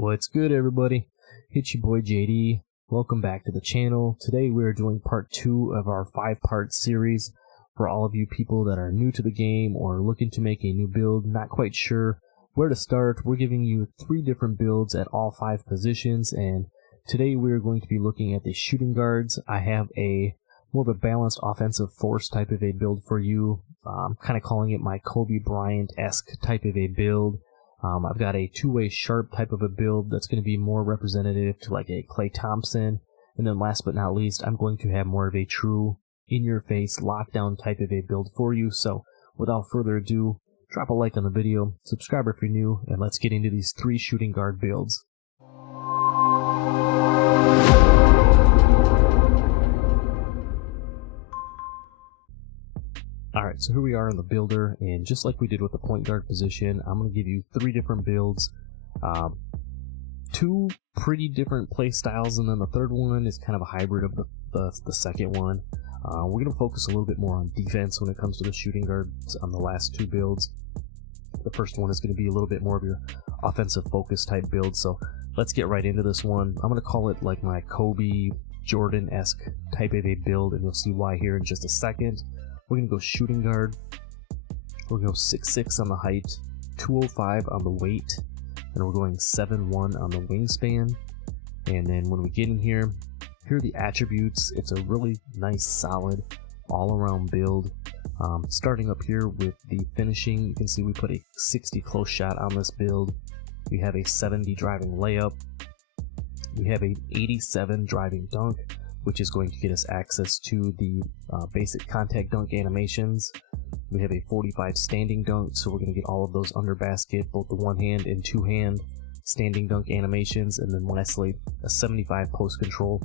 What's good, everybody? It's your boy JD. Welcome back to the channel. Today we are doing part 2 of our 5-part series for all of you people that are new to the game or looking to make a new build, not quite sure where to start. We're giving you 3 different builds at all 5 positions, and today we're going to be looking at the shooting guards. I have a more of a balanced offensive force type of a build for you. I'm kind of calling it my Kobe Bryant-esque type of a build. I've got a two-way sharp type of a build that's going to be more representative to like a Klay Thompson. And then last but not least, I'm going to have more of a true in-your-face lockdown type of a build for you. So without further ado, drop a like on the video, subscribe if you're new, and let's get into these 3 shooting guard builds. Alright, so here we are in the builder, and just like we did with the point guard position, I'm going to give you 3 different builds, 2 pretty different play styles, and then the third one is kind of a hybrid of the second one. We're going to focus a little bit more on defense when it comes to the shooting guards on the last 2 builds. The first one is going to be a little bit more of your offensive focus type build, so let's get right into this one. I'm going to call it like my Kobe Jordan-esque type of a build, and you'll see why here in just a second. We're going to go shooting guard. We're going to go 6'6" on the height, 205 on the weight, and we're going 7'1" on the wingspan. And then when we get in here are the attributes. It's a really nice, solid, all-around build. Starting up here with the finishing, you can see we put a 60 close shot on this build. We have a 70 driving layup. We have a 87 driving dunk, which is going to get us access to the basic contact dunk animations. We have a 45 standing dunk, so we're going to get all of those under basket, both the one hand and two hand standing dunk animations, and then lastly a 75 post control.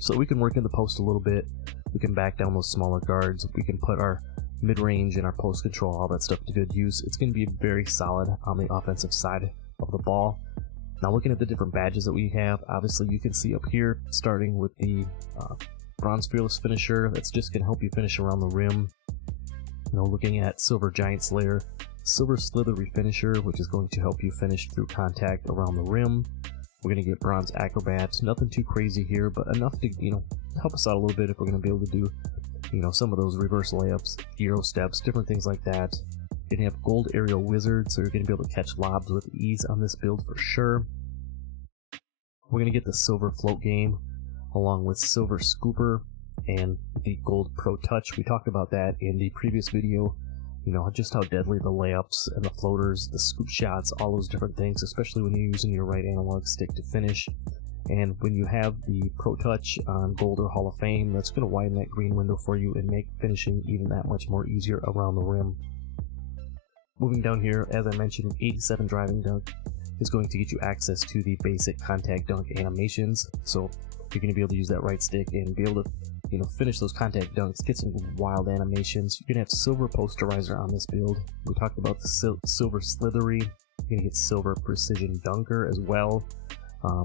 So we can work in the post a little bit, we can back down those smaller guards, we can put our mid-range and our post control, all that stuff to good use. It's going to be very solid on the offensive side of the ball. Now looking at the different badges that we have, obviously you can see up here, starting with the Bronze Fearless Finisher, that's just going to help you finish around the rim. You know, looking at Silver Giant Slayer, Silver Slithery Finisher, which is going to help you finish through contact around the rim. We're going to get Bronze Acrobat, nothing too crazy here, but enough to, help us out a little bit if we're going to be able to do, some of those reverse layups, Euro steps, different things like that. You're going to have Gold Aerial Wizard, so you're going to be able to catch lobs with ease on this build for sure. We're going to get the Silver Float Game, along with Silver Scooper and the Gold Pro Touch. We talked about that in the previous video, just how deadly the layups and the floaters, the scoop shots, all those different things, especially when you're using your right analog stick to finish. And when you have the Pro Touch on Gold or Hall of Fame, that's going to widen that green window for you and make finishing even that much more easier around the rim. Moving down here, as I mentioned, 87 driving dunk is going to get you access to the basic contact dunk animations. So you're going to be able to use that right stick and be able to, finish those contact dunks, get some wild animations. You're going to have Silver Posterizer on this build. We talked about the Silver Slithery. You're going to get Silver Precision Dunker as well.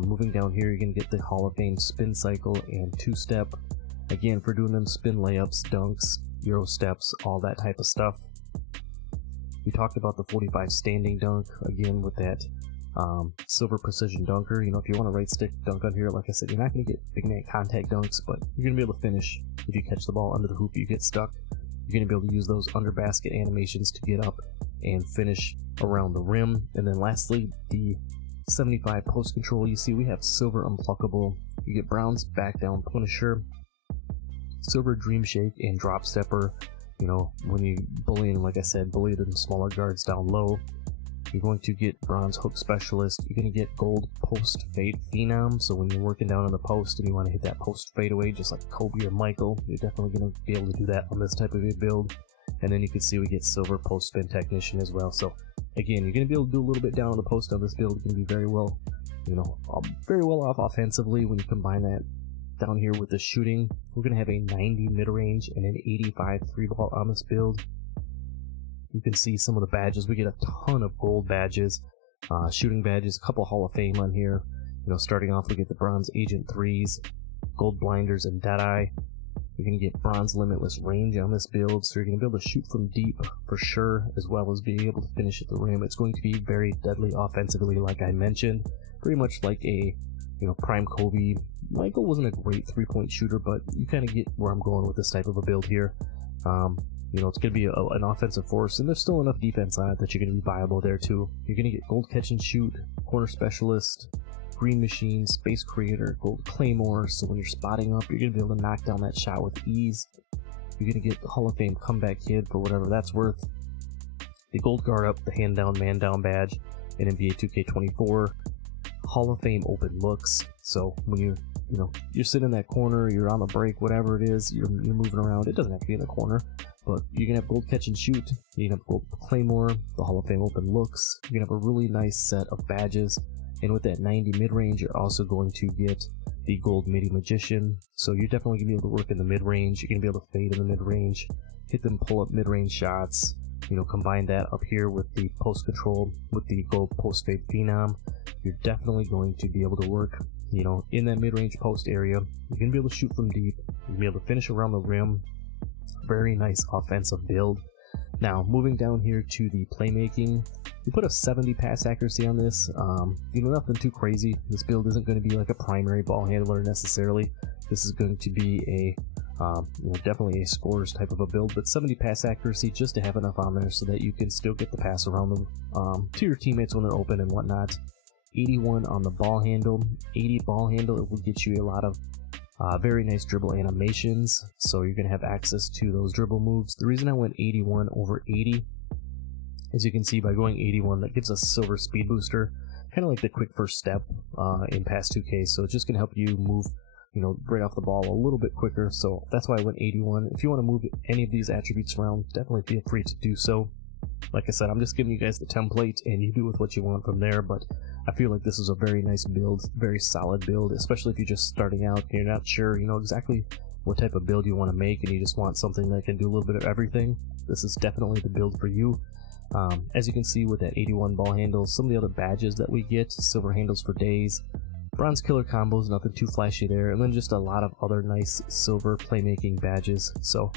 Moving down here, you're going to get the Hall of Fame Spin Cycle and 2-Step. Again, for doing them spin layups, dunks, Euro steps, all that type of stuff. We talked about the 45 standing dunk, again with that Silver Precision Dunker. If you want a right stick dunk on here, like I said, you're not going to get big man contact dunks, but you're going to be able to finish. If you catch the ball under the hoop, you get stuck, you're going to be able to use those under basket animations to get up and finish around the rim. And then lastly, the 75 post control. You see we have Silver Unpluckable, you get Bronze Back Down Punisher, Silver Dream Shake and Drop Stepper. When you like I said, bully the smaller guards down low. You're going to get Bronze Hook Specialist. You're going to get Gold Post Fade Phenom, so when you're working down in the post and you want to hit that post fade away just like Kobe or Michael, you're definitely going to be able to do that on this type of a build. And then you can see we get Silver Post Spin Technician as well. So again, you're going to be able to do a little bit down on the post on this build. You're going to be very well off offensively when you combine that down here with the shooting. We're going to have a 90 mid-range and an 85 3-ball on this build. You can see some of the badges. We get a ton of gold badges, shooting badges, a couple Hall of Fame on here. Starting off we get the Bronze Agent 3s, Gold Blinders and Deadeye. You're going to get bronze limitless range on this build, so you're going to be able to shoot from deep for sure, as well as being able to finish at the rim. It's going to be very deadly offensively, like I mentioned, pretty much like a prime Kobe. Michael wasn't a great three-point shooter, but you kind of get where I'm going with this type of a build here. It's going to be an offensive force, and there's still enough defense on it that you're going to be viable there too. You're going to get gold catch and shoot, corner specialist, green machine, space creator, gold claymore, so when you're spotting up, you're going to be able to knock down that shot with ease. You're going to get the Hall of Fame comeback kid for whatever that's worth. The gold guard up, the hand down, man down badge in NBA 2K24. Hall of Fame open looks, so when you're sitting in that corner, you're on the break, whatever it is, you're moving around, it doesn't have to be in the corner, but you're going to have gold catch and shoot, you're going to have gold claymore, the Hall of Fame open looks, you're going to have a really nice set of badges, and with that 90 mid-range, you're also going to get the gold midi magician, so you're definitely going to be able to work in the mid-range, you're going to be able to fade in the mid-range, hit them pull-up mid-range shots, combine that up here with the post control, with the gold post-fade phenom, you're definitely going to be able to work in that mid-range post area. You're going to be able to shoot from deep. You're going to be able to finish around the rim. Very nice offensive build. Now, moving down here to the playmaking, we put a 70 pass accuracy on this. Nothing too crazy. This build isn't going to be like a primary ball handler necessarily. This is going to be a definitely a scorers type of a build, but 70 pass accuracy just to have enough on there so that you can still get the pass around them to your teammates when they're open and whatnot. 81 on the ball handle, 80 ball handle. It will get you a lot of very nice dribble animations, so you're going to have access to those dribble moves. The reason I went 81 over 80, as you can see by going 81, that gives us silver speed booster, kind of like the quick first step in PAS 2K, so it's just going to help you move right off the ball a little bit quicker, so that's why I went 81. If you want to move any of these attributes around, definitely feel free to do so. Like I said, I'm just giving you guys the template, and you do with what you want from there, but I feel like this is a very nice build, very solid build, especially if you're just starting out and you're not sure, exactly what type of build you want to make, and you just want something that can do a little bit of everything. This is definitely the build for you. As you can see with that 81 ball handle, some of the other badges that we get, silver handles for days, bronze killer combos, nothing too flashy there, and then just a lot of other nice silver playmaking badges. So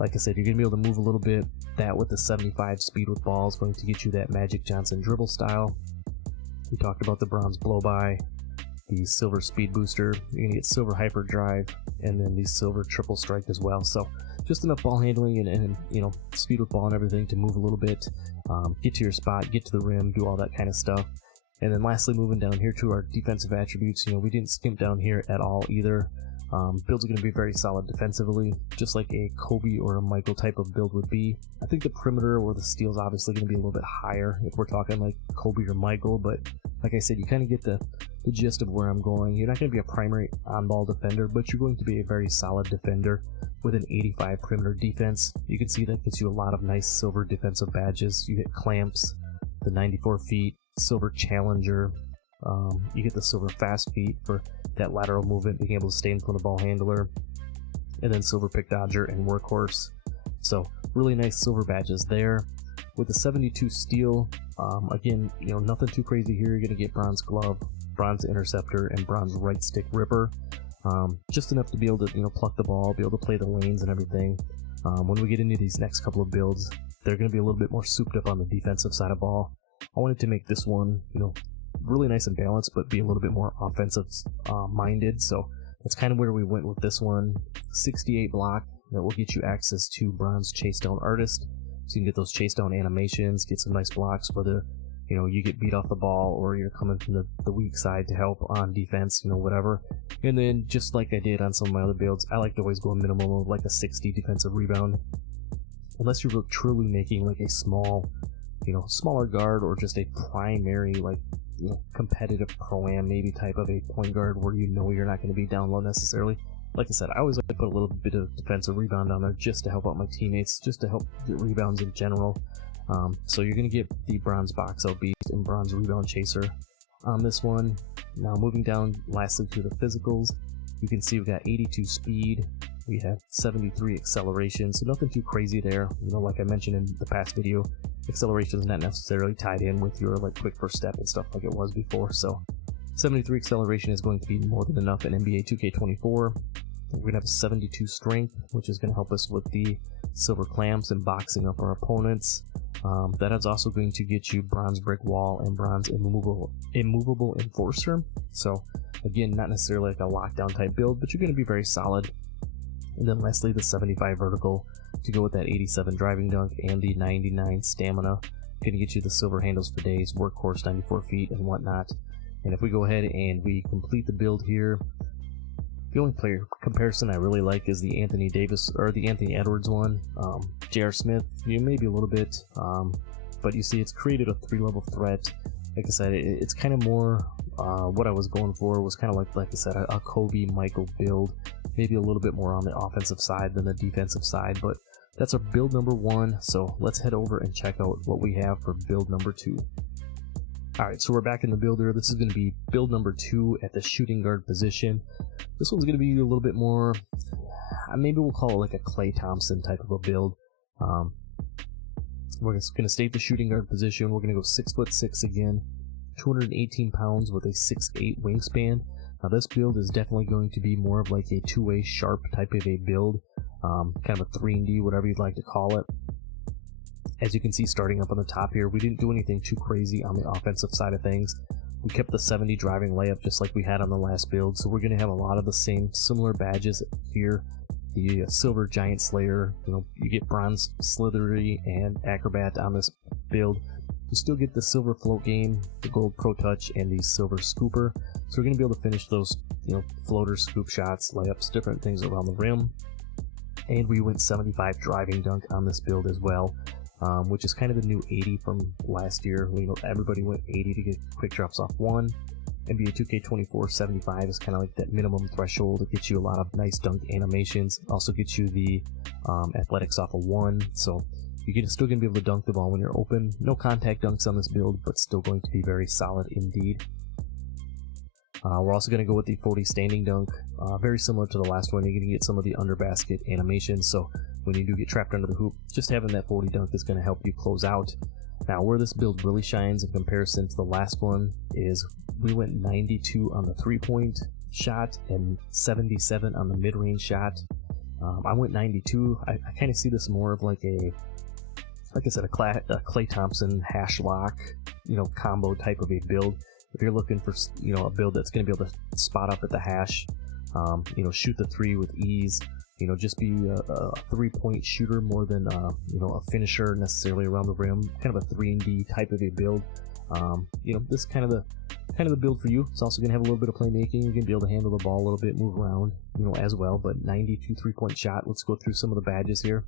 like I said, you're going to be able to move a little bit. That with the 75 speed with ball is going to get you that Magic Johnson dribble style. We talked about the bronze blow by, the silver speed booster, you're going to get silver hyper drive, and then the silver triple strike as well. So just enough ball handling and speed with ball and everything to move a little bit, get to your spot, get to the rim, do all that kind of stuff. And then lastly, moving down here to our defensive attributes, we didn't skimp down here at all either. Builds are going to be very solid defensively, just like a Kobe or a Michael type of build would be. I think the perimeter or the steal is obviously going to be a little bit higher if we're talking like Kobe or Michael, but like I said, you kind of get the gist of where I'm going. You're not going to be a primary on-ball defender, but you're going to be a very solid defender with an 85 perimeter defense. You can see that gets you a lot of nice silver defensive badges. You get clamps, the 94 feet, silver challenger, you get the silver fast feet for that lateral movement, being able to stay in front of the ball handler, and then silver pick dodger and workhorse. So really nice silver badges there. With the 72 steel, again, nothing too crazy here. You're going to get bronze glove, bronze interceptor, and bronze right stick ripper. Just enough to be able to pluck the ball, be able to play the lanes and everything. When we get into these next couple of builds, they're going to be a little bit more souped up on the defensive side of ball. I wanted to make this one, really nice and balanced, but be a little bit more offensive minded. So that's kind of where we went with this one. 68 block that will get you access to bronze chase down artist, so you can get those chase down animations, get some nice blocks, whether you get beat off the ball or you're coming from the weak side to help on defense, whatever. And then just like I did on some of my other builds, I like to always go a minimum of like a 60 defensive rebound, unless you're truly making like a small, smaller guard, or just a primary like competitive pro-am maybe type of a point guard where you're not going to be down low necessarily. Like I said, I always like to put a little bit of defensive rebound on there just to help out my teammates, just to help get rebounds in general. So you're going to get the bronze box out beast and bronze rebound chaser on this one. Now moving down lastly to the physicals, you can see we've got 82 speed, we have 73 acceleration, so nothing too crazy there. Like I mentioned in the past video, acceleration is not necessarily tied in with your like quick first step and stuff like it was before, so 73 acceleration is going to be more than enough in NBA 2K24. We're going to have a 72 strength, which is going to help us with the silver clamps and boxing up our opponents. That is also going to get you bronze brick wall and bronze immovable enforcer. So again, not necessarily like a lockdown type build, but you're going to be very solid. And then lastly, the 75 vertical to go with that 87 driving dunk and the 99 stamina. Going to get you the silver handles for days, workhorse 94 feet and whatnot. And if we go ahead and we complete the build here, the only player comparison I really like is the Anthony Davis or the Anthony Edwards one. J.R. Smith, maybe a little bit, but you see it's created a 3-level threat. Like I said, it's kind of more what I was going for was kind of like I said, a Kobe Michael build, maybe a little bit more on the offensive side than the defensive side, but that's our build number 1. So let's head over and check out what we have for build number 2. Alright, so we're back in the builder. This is going to be build number 2 at the shooting guard position. This one's going to be a little bit more, maybe we'll call it like a Klay Thompson type of a build. We're going to stay at the shooting guard position. We're going to go 6'6" again, 218 pounds with a 6'8" wingspan. Now this build is definitely going to be more of like a two-way sharp type of a build, kind of a 3-and-D, whatever you'd like to call it. As you can see, starting up on the top here, we didn't do anything too crazy on the offensive side of things. We kept the 70 driving layup just like we had on the last build, so we're going to have a lot of the same similar badges here. The silver giant slayer, you get bronze slithery and acrobat on this build. You still get the silver float game, the gold pro touch, and the silver scooper. So we're going to be able to finish those, floater scoop shots, layups, different things around the rim. And we went 75 driving dunk on this build as well. Which is kind of the new 80 from last year. Everybody went 80 to get quick drops off 1. NBA 2K24 75 is kind of like that minimum threshold. It gets you a lot of nice dunk animations. Also gets you the athletics off of 1. So you're still going to be able to dunk the ball when you're open. No contact dunks on this build, but still going to be very solid indeed. We're also going to go with the 40 standing dunk. Very similar to the last one. You're going to get some of the under basket animations. So when you do get trapped under the hoop, just having that 40 dunk is going to help you close out. Now, where this build really shines in comparison to the last one is we went 92 on the 3-point shot and 77 on the mid-range shot. I went 92. I kind of see this more of like I said, a Klay Thompson hash lock, combo type of a build. If you're looking for, a build that's going to be able to spot up at the hash, shoot the 3 with ease, just be a 3-point shooter more than, a finisher necessarily around the rim, kind of a 3-and-D type of a build. This is kind of the build for you. It's also going to have a little bit of playmaking. You're going to be able to handle the ball a little bit, move around, as well. But 92 3-point shot. Let's go through some of the badges here.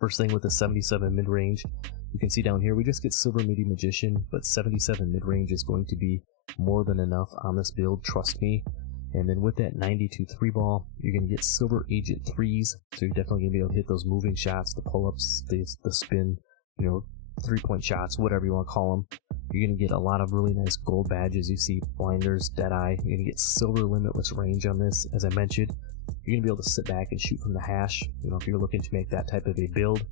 First thing with the 77 mid-range. You can see down here, we just get Silver Midi Magician, but 77 mid-range is going to be more than enough on this build, trust me. And then with that 92 3-ball, you're going to get Silver Agent 3s, so you're definitely going to be able to hit those moving shots, the pull-ups, the spin, 3-point shots, whatever you want to call them. You're going to get a lot of really nice gold badges. You see Blinders, Deadeye. You're going to get Silver Limitless range on this, as I mentioned. You're going to be able to sit back and shoot from the hash, if you're looking to make that type of a build.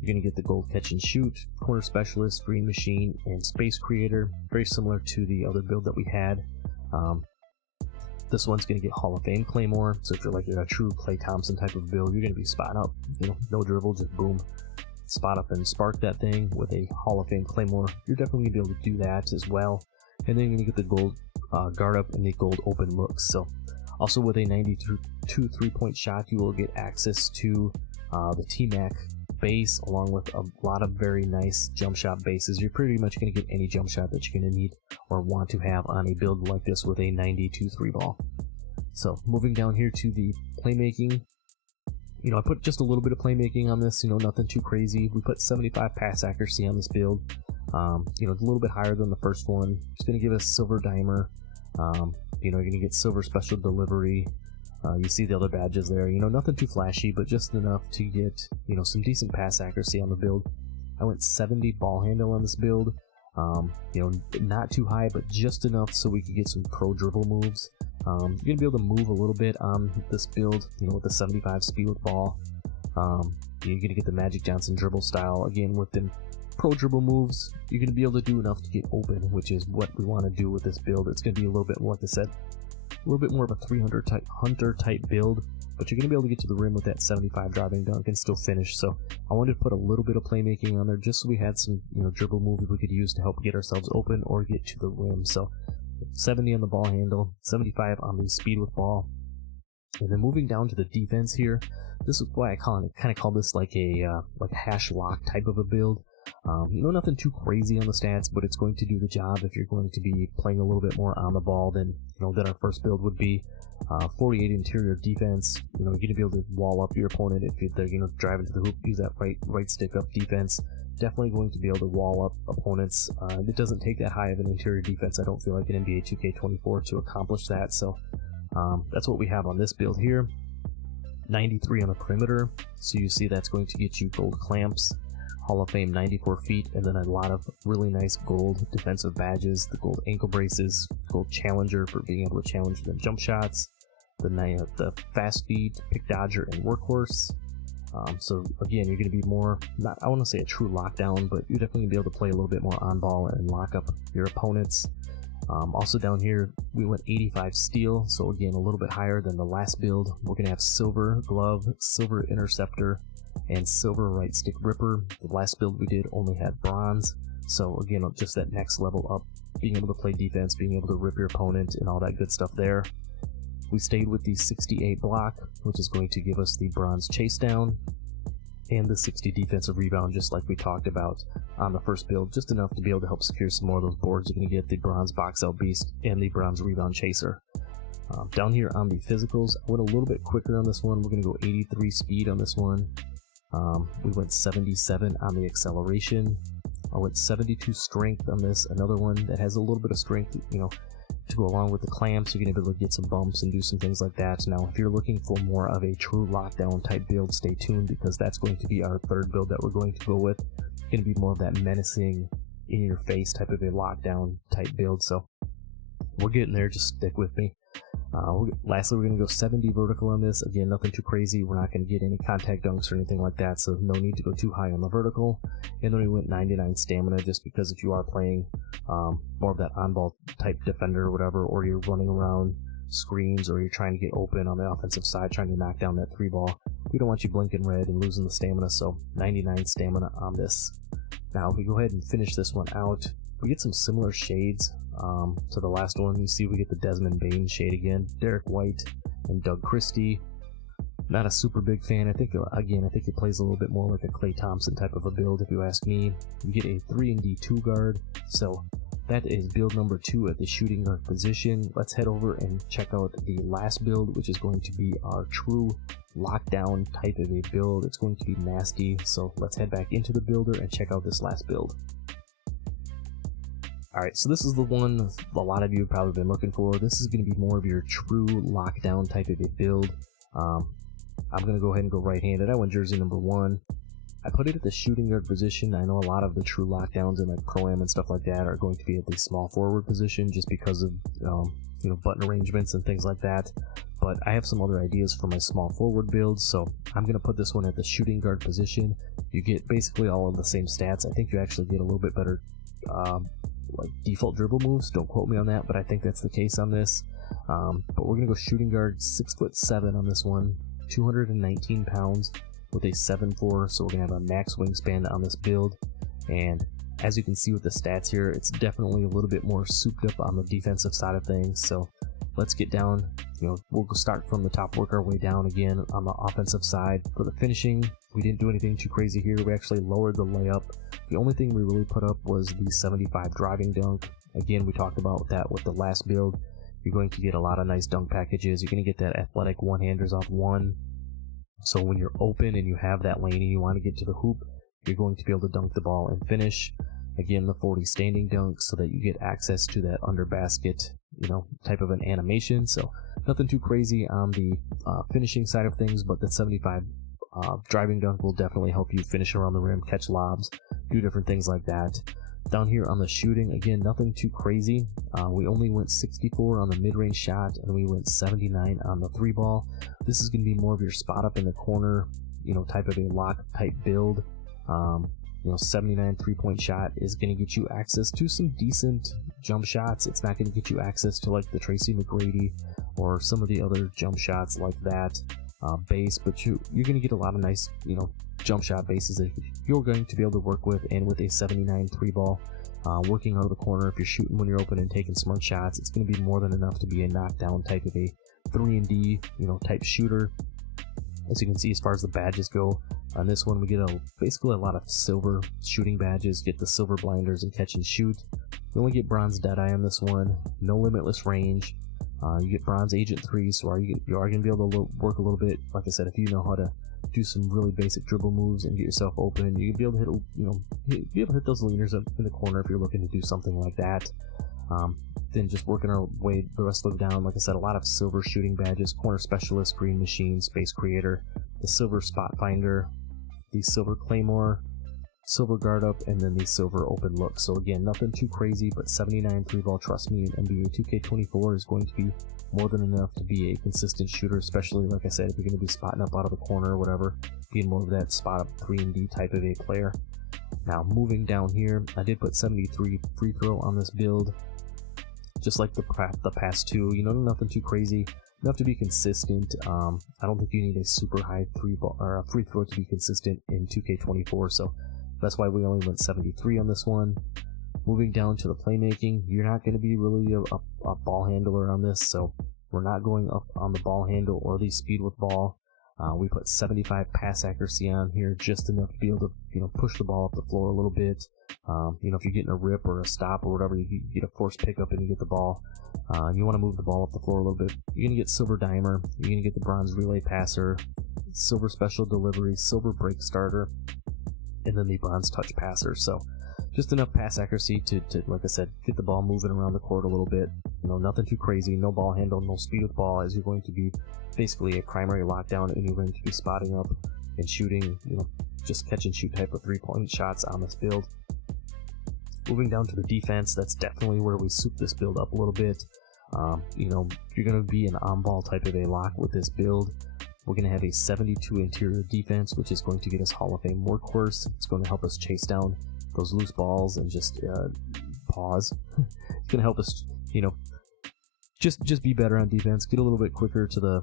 You're going to get the Gold Catch and Shoot, Corner Specialist, Green Machine, and Space Creator. Very similar to the other build that we had. This one's going to get Hall of Fame Claymore, so if you're like a true Klay Thompson type of build, you're going to be spot up, no dribble, just boom, spot up and spark that thing with a Hall of Fame Claymore. You're definitely going to be able to do that as well. And then you're going to get the gold guard up and the gold open looks. So also with a 92 3-point shot, you will get access to the T-Mac base along with a lot of very nice jump shot bases. You're pretty much going to get any jump shot that you're going to need or want to have on a build like this with a 92 3-ball. So moving down here to the playmaking, I put just a little bit of playmaking on this, nothing too crazy. We put 75 pass accuracy on this build, a little bit higher than the first one. It's going to give us Silver Dimer, you're going to get Silver Special Delivery. You see the other badges there, nothing too flashy, but just enough to get, some decent pass accuracy on the build. I went 70 ball handle on this build, not too high, but just enough so we could get some pro dribble moves. You're going to be able to move a little bit on this build, with the 75 speed with ball. You're going to get the Magic Johnson dribble style, again, with the pro dribble moves. You're going to be able to do enough to get open, which is what we want to do with this build. It's going to be a little bit, like I said, little bit more of a 300 type hunter type build, but you're going to be able to get to the rim with that 75 driving dunk and still finish. So I wanted to put a little bit of playmaking on there just so we had some, dribble moves we could use to help get ourselves open or get to the rim. So 70 on the ball handle, 75 on the speed with ball. And then moving down to the defense here, this is why I kind of call this like a hash lock type of a build. Nothing too crazy on the stats, but it's going to do the job if you're going to be playing a little bit more on the ball than our first build would be. 48 interior defense. You're going to be able to wall up your opponent if they're driving to the hoop. Use that right stick up defense. Definitely going to be able to wall up opponents. It doesn't take that high of an interior defense, I don't feel like, in NBA 2K24 to accomplish that. So that's what we have on this build here. 93 on the perimeter. So you see that's going to get you gold clamps. Hall of Fame 94 feet, and then a lot of really nice gold defensive badges, the gold ankle braces, gold challenger for being able to challenge the jump shots, the fast feet, pick dodger, and workhorse. So again, you're going to be more, I want to say a true lockdown, but you're definitely going to be able to play a little bit more on ball and lock up your opponents. Also down here, we went 85 steel, so again, a little bit higher than the last build. We're going to have silver glove, silver interceptor, and silver right stick ripper. The last build we did only had bronze, so again, just that next level up, being able to play defense, being able to rip your opponent, and all that good stuff there. We stayed with the 68 block, which is going to give us the bronze chase down, and the 60 defensive rebound, just like we talked about on the first build, just enough to be able to help secure some more of those boards. You're going to get the bronze box out beast and the bronze rebound chaser. Down here on the physicals, I went a little bit quicker on this one. We're going to go 83 speed on this one. We went 77 on the acceleration. I went 72 strength on this, another one that has a little bit of strength, to go along with the clamps. You're going to be able to get some bumps and do some things like that. Now, if you're looking for more of a true lockdown type build, stay tuned, because that's going to be our third build that we're going to go with. It's going to be more of that menacing, in your face type of a lockdown type build. So we're getting there, just stick with me. Lastly, we're going to go 70 vertical on this. Again, nothing too crazy. We're not going to get any contact dunks or anything like that, so no need to go too high on the vertical. And then we went 99 stamina, just because if you are playing more of that on-ball type defender or whatever, or you're running around screens, or you're trying to get open on the offensive side, trying to knock down that 3-ball, we don't want you blinking red and losing the stamina, so 99 stamina on this. Now, if we go ahead and finish this one out, we get some similar shades to the last one. You see we get the Desmond Bane shade again, Derek White and Doug Christie. Not a super big fan. I think it plays a little bit more like a Klay Thompson type of a build, if you ask me. You get a 3-and-D2 guard, so that is build number 2 at the shooting guard position. Let's head over and check out the last build, which is going to be our true lockdown type of a build. It's going to be nasty, so let's head back into the builder and check out this last build. Alright, so this is the one a lot of you have probably been looking for. This is going to be more of your true lockdown type of a build. I'm going to go ahead and go right-handed. I went jersey number 1. I put it at the shooting guard position. I know a lot of the true lockdowns and like Pro-Am and stuff like that are going to be at the small forward position, just because of button arrangements and things like that. But I have some other ideas for my small forward builds, so I'm going to put this one at the shooting guard position. You get basically all of the same stats. I think you actually get a little bit better like default dribble moves. Don't quote me on that, but I think that's the case on this. But we're gonna go shooting guard, 6'7" on this one, 219 pounds with a 7'4", so we're gonna have a max wingspan on this build. And as you can see with the stats here, it's definitely a little bit more souped up on the defensive side of things. So let's get down. We'll start from the top, work our way down again on the offensive side. For the finishing, we didn't do anything too crazy here. We actually lowered the layup. The only thing we really put up was the 75 driving dunk. Again, we talked about that with the last build. You're going to get a lot of nice dunk packages. You're going to get that athletic one-handers off one. So when you're open and you have that lane and you want to get to the hoop, you're going to be able to dunk the ball and finish. Again, the 40 standing dunk, so that you get access to that under basket, type of an animation. So nothing too crazy on the finishing side of things, but the 75 driving dunk will definitely help you finish around the rim, catch lobs, do different things like that. Down here on the shooting, again, nothing too crazy. We only went 64 on the mid-range shot, and we went 79 on the 3-ball. This is going to be more of your spot up in the corner, type of a lock type build. 79 3-point shot is going to get you access to some decent jump shots. It's not going to get you access to like the Tracy McGrady or some of the other jump shots like that base, but you're going to get a lot of nice, jump shot bases that you're going to be able to work with. And with a 79 3-ball working out of the corner, if you're shooting when you're open and taking smart shots, it's going to be more than enough to be a knockdown type of a 3-and-D type shooter. As you can see, as far as the badges go, on this one we get basically a lot of silver shooting badges. Get the silver blinders and catch and shoot. You only get bronze Deadeye on this one. No limitless range. You get bronze Agent 3, so you are going to be able to work a little bit. Like I said, if you know how to do some really basic dribble moves and get yourself open, you can be able to hit those leaners up in the corner if you're looking to do something like that. Then just working our way the rest of the way down, like I said, a lot of silver shooting badges: corner specialist, green machine, space creator, the silver spot finder, the silver claymore, silver guard up, and then the silver open look. So again, nothing too crazy, but 79 3-ball, trust me, in NBA 2K24 is going to be more than enough to be a consistent shooter, especially, like I said, if you're going to be spotting up out of the corner or whatever, being more of that spot up 3-and-D type of a player. Now, moving down here, I did put 73 free throw on this build, just like the past two. Nothing too crazy, enough to be consistent. I don't think you need a super high free throw to be consistent in 2K24, so that's why we only went 73 on this one. Moving down to the playmaking, you're not going to be really a ball handler on this, so we're not going up on the ball handle or the speed with ball. We put 75 pass accuracy on here, just enough to be able to push the ball up the floor a little bit. If you're getting a rip or a stop or whatever, you get a forced pickup and you get the ball. You want to move the ball up the floor a little bit. You're going to get silver dimer, you're going to get the bronze relay passer, silver special delivery, silver break starter, and then the bronze touch passer. So just enough pass accuracy to, like I said, get the ball moving around the court a little bit. Nothing too crazy, no ball handle, no speed with ball, as you're going to be basically a primary lockdown, and you're going to be spotting up and shooting, just catch and shoot type of 3-point shots on this build. Moving down to the defense, that's definitely where we soup this build up a little bit. You're going to be an on-ball type of a lock with this build. We're going to have a 72 interior defense, which is going to get us Hall of Fame workhorse. It's going to help us chase down those loose balls and just pause. It's going to help us, just be better on defense, get a little bit quicker to the,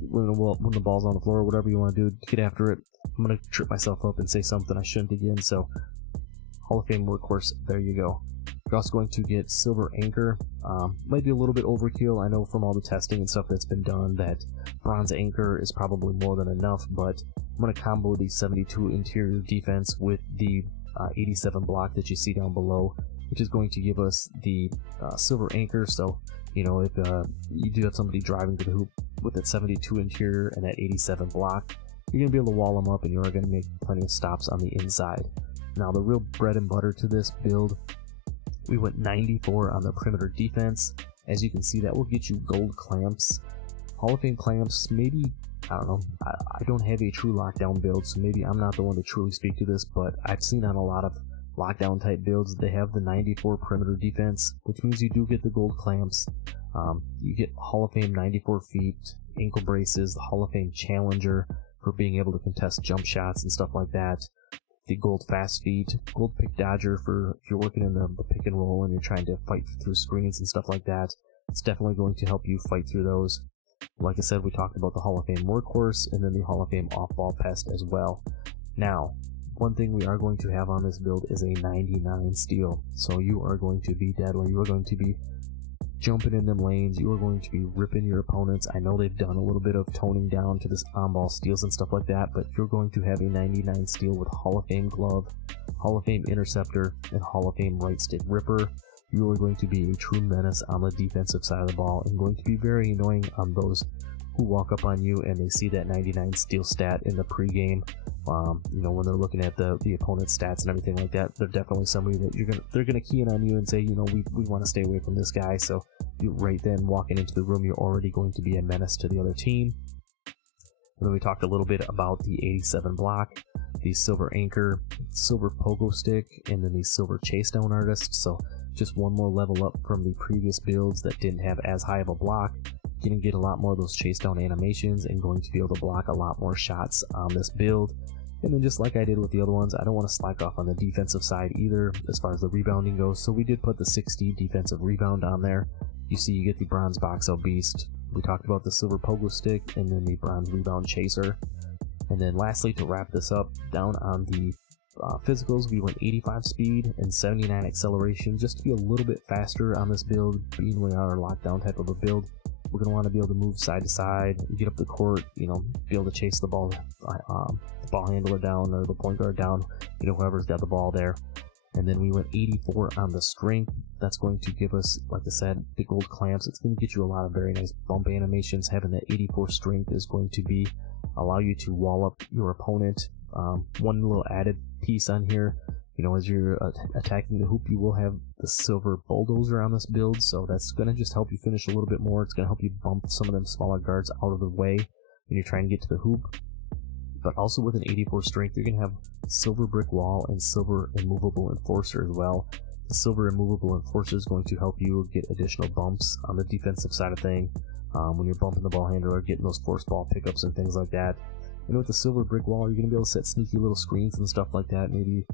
when the ball's on the floor, whatever you want to do, get after it. I'm going to trip myself up and say something I shouldn't again, so Hall of Fame workhorse, there you go. You're also going to get silver anchor. Might be a little bit overkill. I know from all the testing and stuff that's been done that bronze anchor is probably more than enough, but I'm going to combo the 72 interior defense with the 87 block that you see down below, which is going to give us the silver anchor. So if you do have somebody driving to the hoop with that 72 interior and that 87 block, you're going to be able to wall them up and you're going to make plenty of stops on the inside. Now, the real bread and butter to this build, we went 94 on the perimeter defense. As you can see, that will get you gold clamps. Hall of Fame clamps, maybe, I don't know, I don't have a true lockdown build, so maybe I'm not the one to truly speak to this, but I've seen on a lot of lockdown type builds, they have the 94 perimeter defense, which means you do get the gold clamps. You get Hall of Fame 94 feet, ankle braces, the Hall of Fame challenger for being able to contest jump shots and stuff like that. The gold fast feet, gold pick dodger for if you're working in the pick and roll and you're trying to fight through screens and stuff like that. It's definitely going to help you fight through those. Like I said, we talked about the Hall of Fame workhorse and then the Hall of Fame off-ball pest as well. Now, one thing we are going to have on this build is a 99 steal. So you are going to be deadly. You are going to be jumping in them lanes. You are going to be ripping your opponents. I know they've done a little bit of toning down to this on-ball steals and stuff like that, but you're going to have a 99 steal with Hall of Fame glove, Hall of Fame interceptor, and Hall of Fame right stick ripper. You are going to be a true menace on the defensive side of the ball and going to be very annoying on those who walk up on you and they see that 99 steal stat in the pregame. When they're looking at the opponent's stats and everything like that, they're definitely somebody that they're gonna key in on you and say, we want to stay away from this guy. So right then, walking into the room, you're already going to be a menace to the other team. And then we talked a little bit about the 87 block, the silver anchor, silver pogo stick, and then the silver chase down artist. So just one more level up from the previous builds that didn't have as high of a block. You're going to get a lot more of those chase down animations and going to be able to block a lot more shots on this build. And then just like I did with the other ones, I don't want to slack off on the defensive side either as far as the rebounding goes. So we did put the 60 defensive rebound on there. you see you get the bronze box out beast. We talked about the silver pogo stick, and then the bronze rebound chaser. And then lastly, to wrap this up, down on the physicals, we went 85 speed and 79 acceleration, just to be a little bit faster on this build. Being we are a lockdown type of a build, we're going to want to be able to move side to side, get up the court, be able to chase the ball handler down, or the point guard down, whoever's got the ball there. And then we went 84 on the strength. That's going to give us, like I said, the gold clamps. It's going to get you a lot of very nice bump animations. Having that 84 strength is going to allow you to wall up your opponent. One little added piece on here, as you're attacking the hoop, you will have the silver bulldozer on this build, so that's going to just help you finish a little bit more. It's going to help you bump some of them smaller guards out of the way when you're trying to get to the hoop. But also with an 84 strength, you're going to have silver brick wall and silver immovable enforcer as well. The silver immovable enforcer is going to help you get additional bumps on the defensive side of thing when you're bumping the ball handler, getting those force ball pickups and things like that. And with the silver brick wall, you're going to be able to set sneaky little screens and stuff like that. Maybe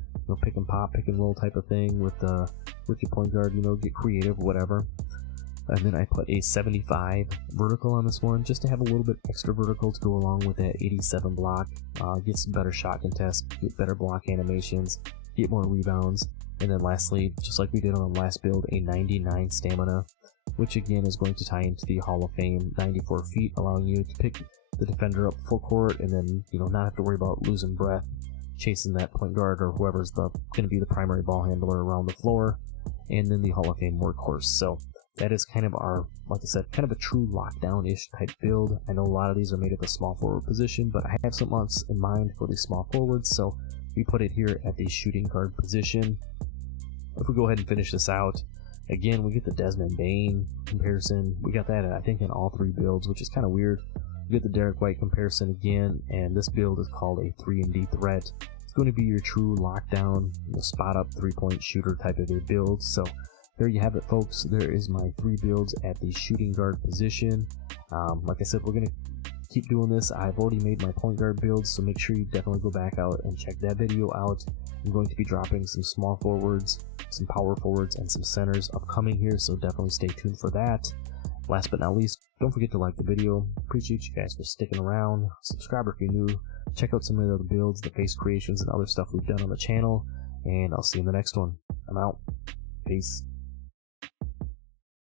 pick and pop, pick and roll type of thing with your point guard. Get creative, whatever. And then I put a 75 vertical on this one, just to have a little bit extra vertical to go along with that 87 block. Get some better shot contests, get better block animations, get more rebounds. And then lastly, just like we did on the last build, a 99 stamina, which again is going to tie into the Hall of Fame 94 feet, allowing you to pick the defender up full court and then not have to worry about losing breath chasing that point guard or whoever's going to be the primary ball handler around the floor. And then the Hall of Fame workhorse. So that is kind of our, like I said, kind of a true lockdown-ish type build. I know a lot of these are made at the small forward position, but I have some months in mind for the small forwards, so we put it here at the shooting guard position. If we go ahead and finish this out, again, we get the Desmond Bane comparison. We got that, I think, in all three builds, which is kind of weird. We get the Derek White comparison again, and this build is called a 3-and-D threat. It's going to be your true lockdown, spot-up three-point shooter type of a build. So there you have it, folks. There is my 3 builds at the shooting guard position. Like I said, we're going to keep doing this. I've already made my point guard builds, so make sure you definitely go back out and check that video out. I'm going to be dropping some small forwards, some power forwards, and some centers upcoming here, so definitely stay tuned for that. Last but not least, don't forget to like the video. Appreciate you guys for sticking around. Subscribe if you're new. Check out some of the other builds, the face creations, and other stuff we've done on the channel. And I'll see you in the next one. I'm out. Peace.